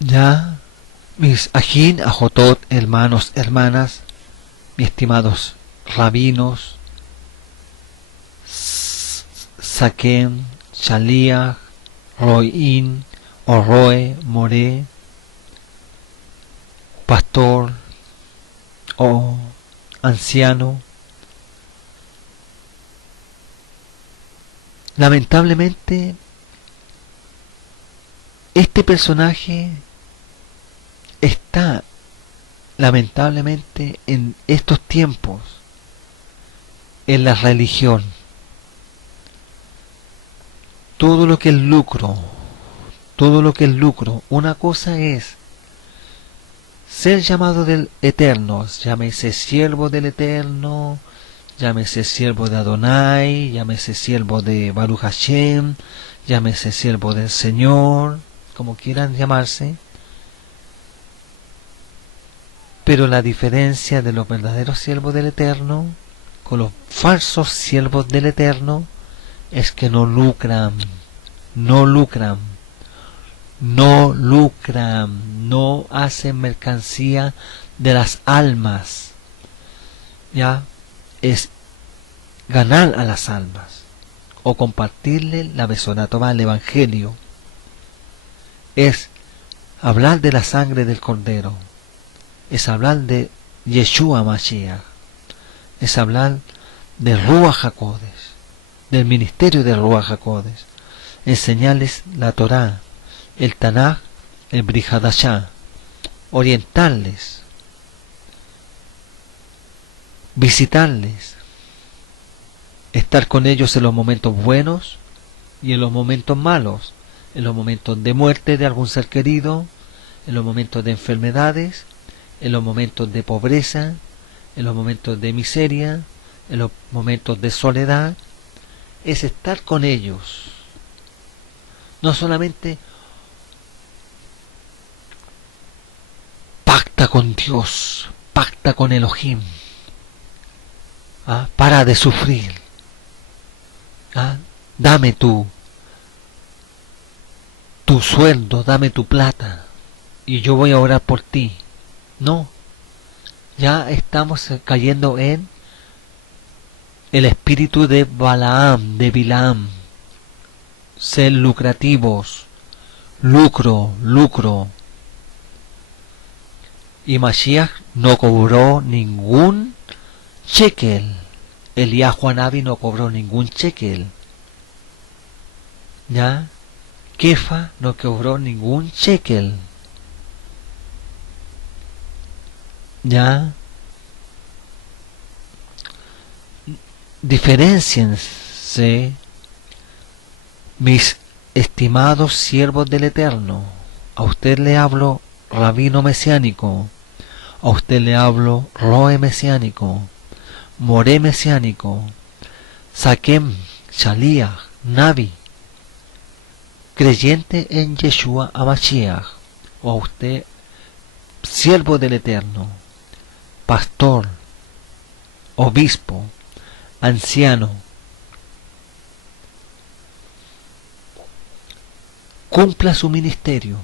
Ya, mis ajín, ajotot, hermanos, hermanas, mis estimados rabinos, Saquem, Shaliach, Roin, Orroe, More, pastor o anciano. Lamentablemente, este personaje está, lamentablemente, en estos tiempos, en la religión. Todo lo que es lucro, todo lo que es lucro. Una cosa es ser llamado del Eterno, llámese siervo del Eterno, llámese siervo de Adonai, llámese siervo de Baruch Hashem, llámese siervo del Señor, como quieran llamarse. Pero la diferencia de los verdaderos siervos del Eterno con los falsos siervos del Eterno es que no lucran, no lucran, no lucran, no hacen mercancía de las almas. Ya es ganar a las almas o compartirle la Besoratova, el Evangelio. Es hablar de la sangre del Cordero, es hablar de Yeshua Mashiach, es hablar de Ruach HaKodesh, del ministerio de Ruach HaKodesh, enseñarles la Torá, el Tanaj, el Brit Hadashah, orientarles, visitarles, estar con ellos en los momentos buenos y en los momentos malos, en los momentos de muerte de algún ser querido, en los momentos de enfermedades, en los momentos de pobreza, en los momentos de miseria, en los momentos de soledad. Es estar con ellos, no solamente pacta con Dios, pacta con Elohim, para de sufrir, dame tu sueldo, dame tu plata y yo voy a orar por ti. No, ya estamos cayendo en el espíritu de Balaam, de Bilam, ser lucrativos, lucro, lucro. Y Mashiach no cobró ningún shekel. Eliyahu Hanavi no cobró ningún shekel. ¿Ya? Kefa no cobró ningún shekel. ¿Ya? Diferénciense, mis estimados siervos del Eterno. A usted le hablo rabino mesiánico, a usted le hablo roe mesiánico, moré mesiánico, saquem, Shaliach, Navi, creyente en Yeshua Hamashiach, o a usted siervo del Eterno, pastor, obispo, anciano. Cumpla su ministerio,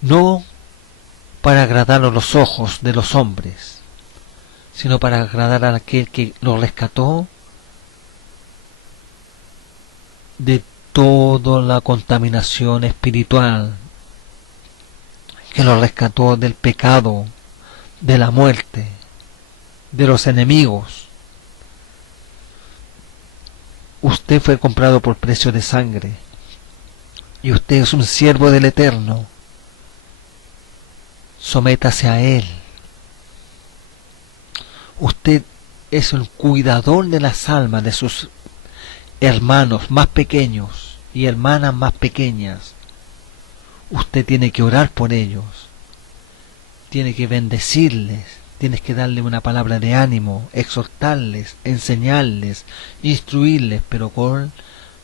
no para agradar a los ojos de los hombres, sino para agradar a aquel que lo rescató de toda la contaminación espiritual, que lo rescató del pecado, de la muerte, de los enemigos. Usted fue comprado por precio de sangre y usted es un siervo del Eterno. Sométase a Él. Usted es el cuidador de las almas de sus hermanos más pequeños y hermanas más pequeñas. Usted tiene que orar por ellos, tiene que bendecirles, tienes que darle una palabra de ánimo, exhortarles, enseñarles, instruirles, pero con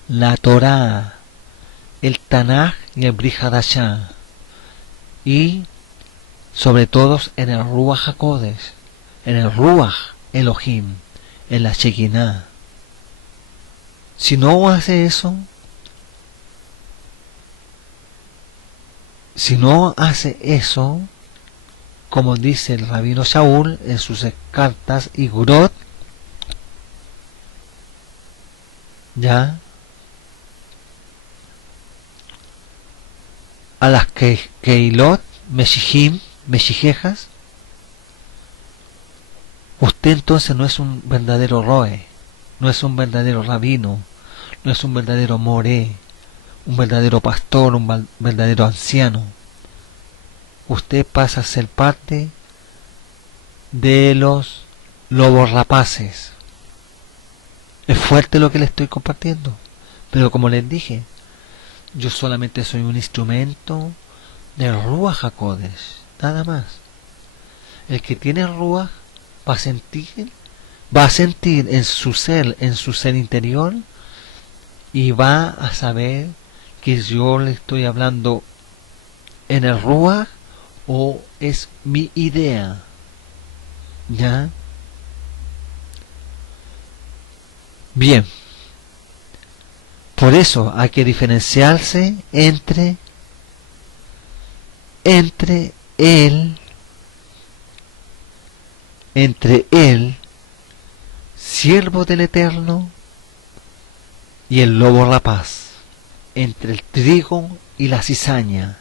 la Torá, el Tanaj y el Brit Hadashah, y sobre todo en el Ruach HaKodesh, en el Ruach Elohim, en la Shekinah. Si no hace eso, si no hace eso, como dice el rabino Shaul en sus cartas y Gurot, ya, a las Keilot, Meshijejas, usted entonces no es un verdadero Roe, no es un verdadero rabino, no es un verdadero Moré, un verdadero pastor, un verdadero anciano. Usted pasa a ser parte de los lobos rapaces. Es fuerte lo que le estoy compartiendo, pero como les dije, yo solamente soy un instrumento de Ruach HaKodesh, nada más. El que tiene Ruach va a sentir en su ser interior, y va a saber que yo le estoy hablando en el Ruach o es mi idea. ¿Ya? Bien. Por eso hay que diferenciarse entre el siervo del Eterno y el lobo rapaz, entre el trigo y la cizaña,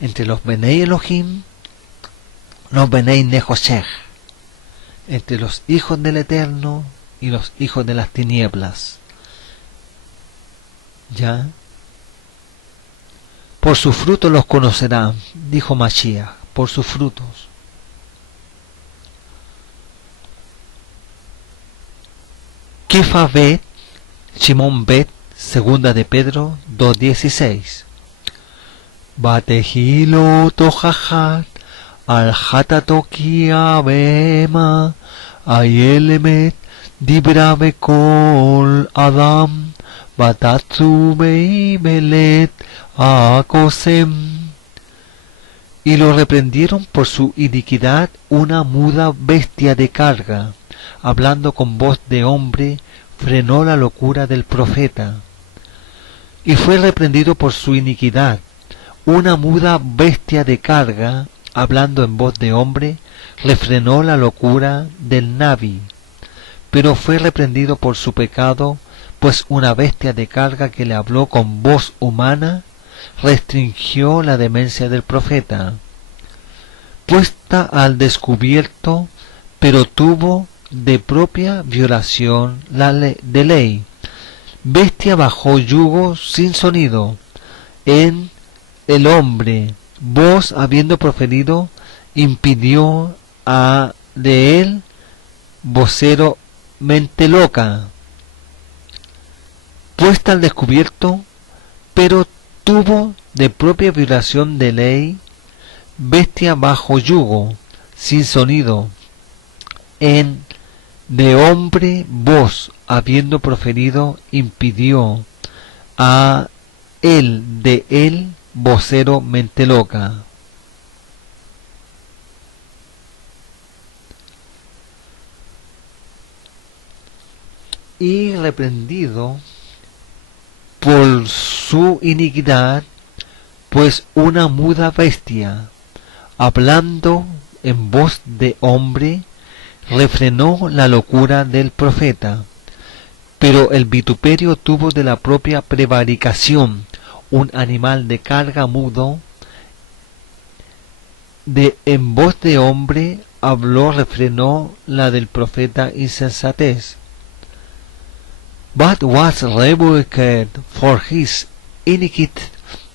entre los Benei Elohim, los Benei Nehoshech, entre los hijos del Eterno y los hijos de las tinieblas. ¿Ya? Por sus frutos los conocerán, dijo Mashiach, por sus frutos. Kefa Bet, Shimon Bet, segunda de Pedro 2:16. Batehilo tojahat, al hatatokia bema, ayelemet, dibra bekol adam, batatsu meimelet, akosem. Y lo reprendieron por su iniquidad una muda bestia de carga, hablando con voz de hombre, frenó la locura del profeta. Y fue reprendido por su iniquidad una muda bestia de carga, hablando en voz de hombre, refrenó la locura del Nabi. Pero fue reprendido por su pecado, pues una bestia de carga que le habló con voz humana, restringió la demencia del profeta. Puesta al descubierto, pero tuvo de propia violación de ley. Bestia bajo yugo sin sonido. En el hombre, voz habiendo proferido, impidió de él, vocero mente loca. Puesta al descubierto, pero tuvo de propia violación de ley, bestia bajo yugo, sin sonido, en de hombre voz habiendo proferido, impidió de él, vocero mente loca. Y reprendido por su iniquidad, pues una muda bestia, hablando en voz de hombre, refrenó la locura del profeta. Pero el vituperio tuvo de la propia prevaricación, un animal de carga mudo, en voz de hombre habló, refrenó la del profeta insensatez. But was rebuked for his iniquity,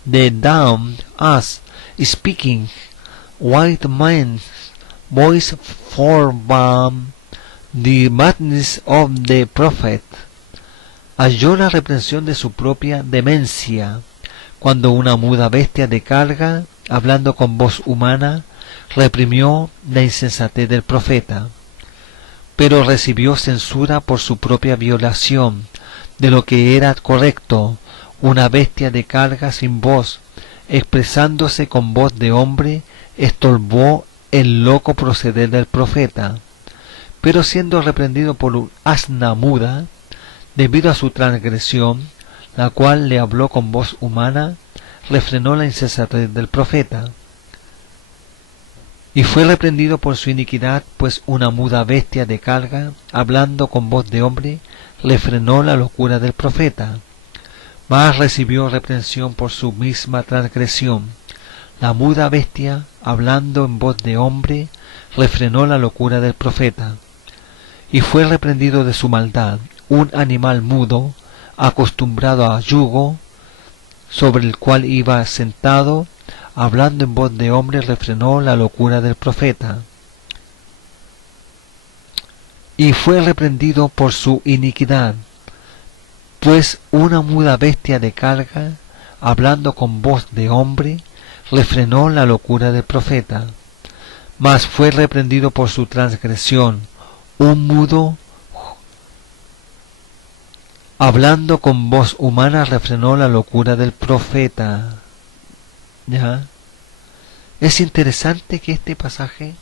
the damned us, speaking white man's voice forbade the madness of the prophet. Halló la reprensión de su propia demencia, cuando una muda bestia de carga, hablando con voz humana, reprimió la insensatez del profeta. Pero recibió censura por su propia violación de lo que era correcto, una bestia de carga sin voz, expresándose con voz de hombre, estorbó el loco proceder del profeta. Pero siendo reprendido por un asna muda, debido a su transgresión, la cual le habló con voz humana, refrenó la insensatez del profeta. Y fue reprendido por su iniquidad, pues una muda bestia de carga, hablando con voz de hombre, refrenó la locura del profeta. Mas recibió reprensión por su misma transgresión. La muda bestia, hablando en voz de hombre, refrenó la locura del profeta. Y fue reprendido de su maldad, un animal mudo, acostumbrado a yugo, sobre el cual iba sentado, hablando en voz de hombre, refrenó la locura del profeta. Y fue reprendido por su iniquidad, pues una muda bestia de carga, hablando con voz de hombre, refrenó la locura del profeta. Mas fue reprendido por su transgresión, un mudo, hablando con voz humana, refrenó la locura del profeta. ¿Ya? Es interesante que este pasaje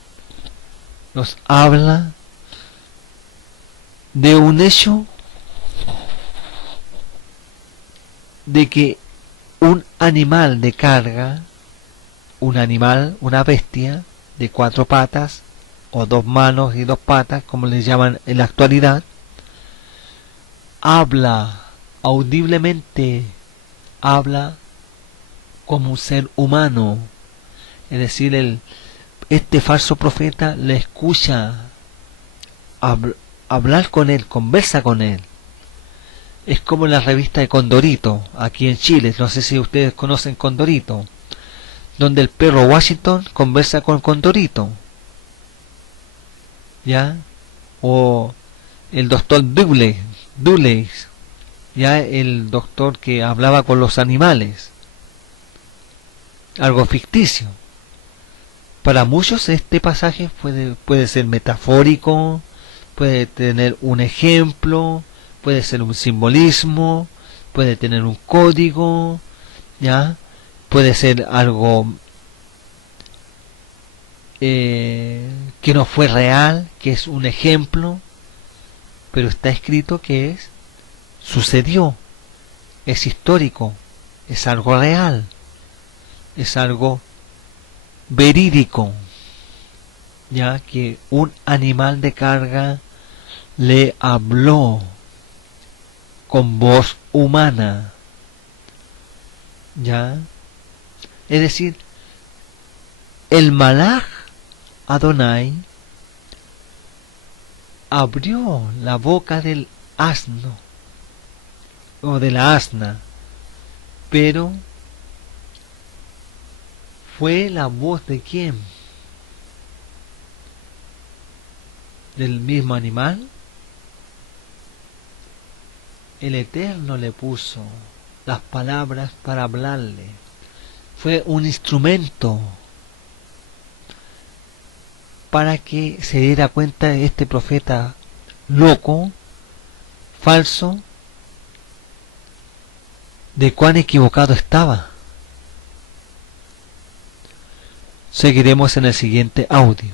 nos habla de un hecho de que un animal de carga, un animal, una bestia de 4 patas o 2 manos y 2 patas, como le llaman en la actualidad, habla audiblemente, habla como un ser humano. Es decir, este falso profeta le escucha hablar con él, conversa con él. Es como la revista de Condorito, aquí en Chile. No sé si ustedes conocen Condorito, donde el perro Washington conversa con Condorito, ¿ya? O el doctor Dulles, ya, el doctor que hablaba con los animales. Algo ficticio. Para muchos este pasaje puede ser metafórico, puede tener un ejemplo, puede ser un simbolismo, puede tener un código, ¿ya? Puede ser algo que no fue real, que es un ejemplo, pero está escrito que sucedió, es histórico, es algo real, es algo verídico, ya que un animal de carga le habló con voz humana, ya, es decir, el Malaj Adonai abrió la boca del asno o de la asna, pero fue la voz de quién, del mismo animal. El Eterno le puso las palabras para hablarle, fue un instrumento para que se diera cuenta de este profeta loco, falso, de cuán equivocado estaba. Seguiremos en el siguiente audio.